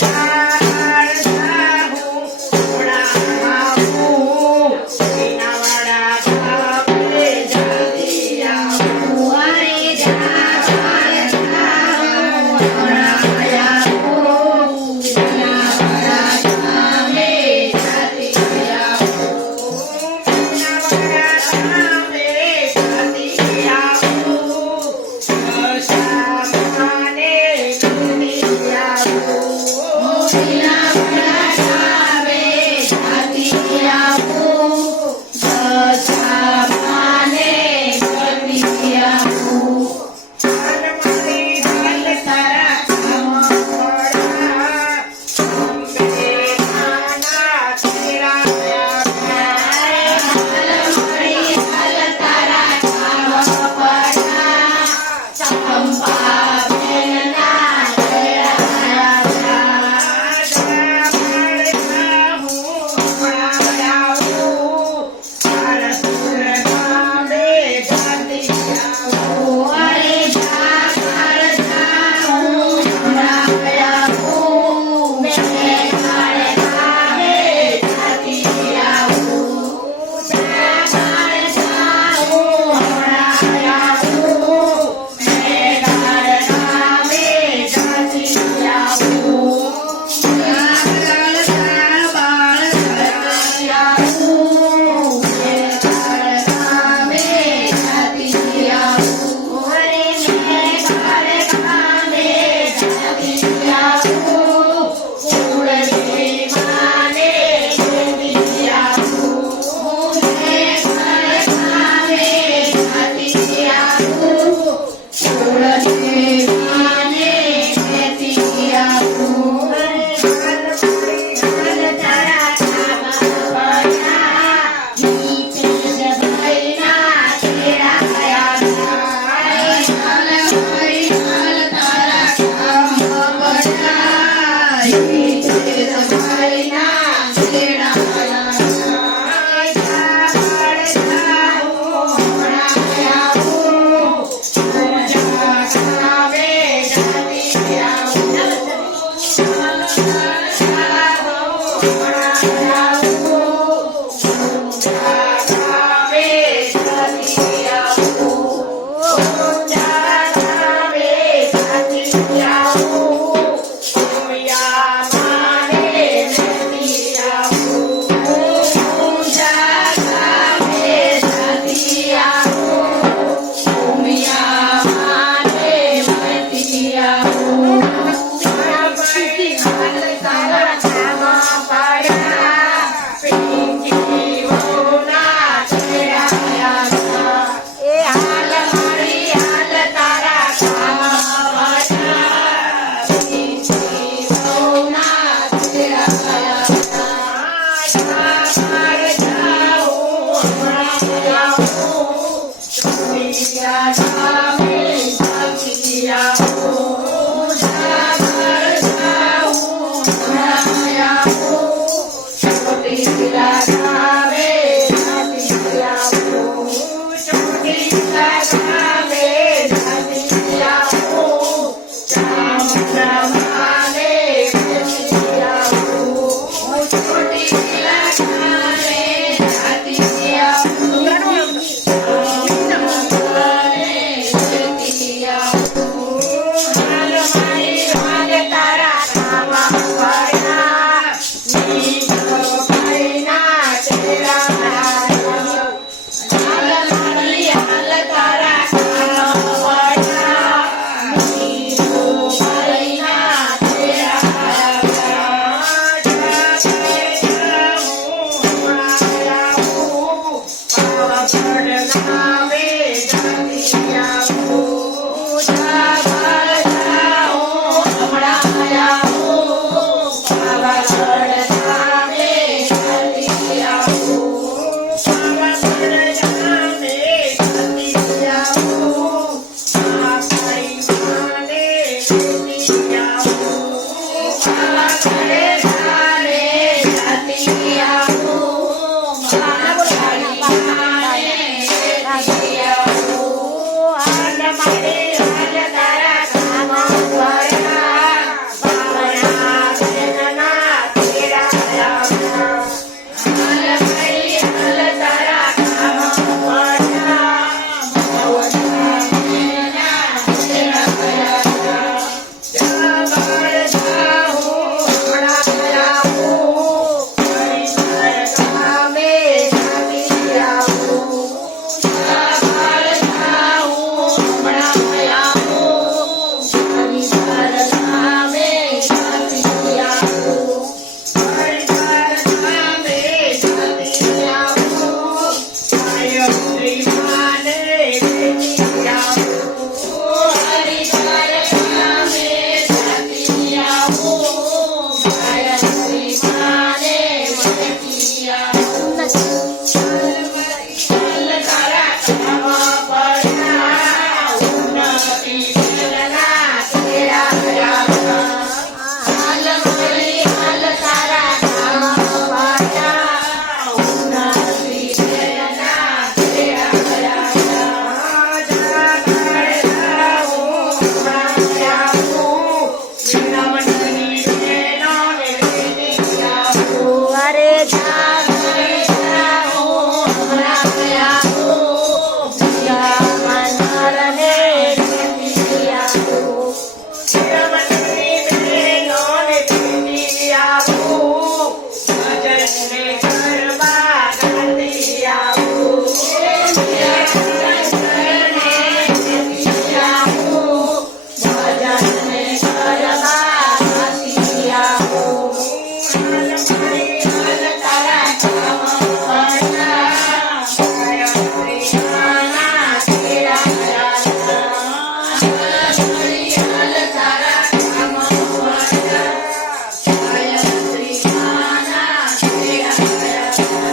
Yeah. અરે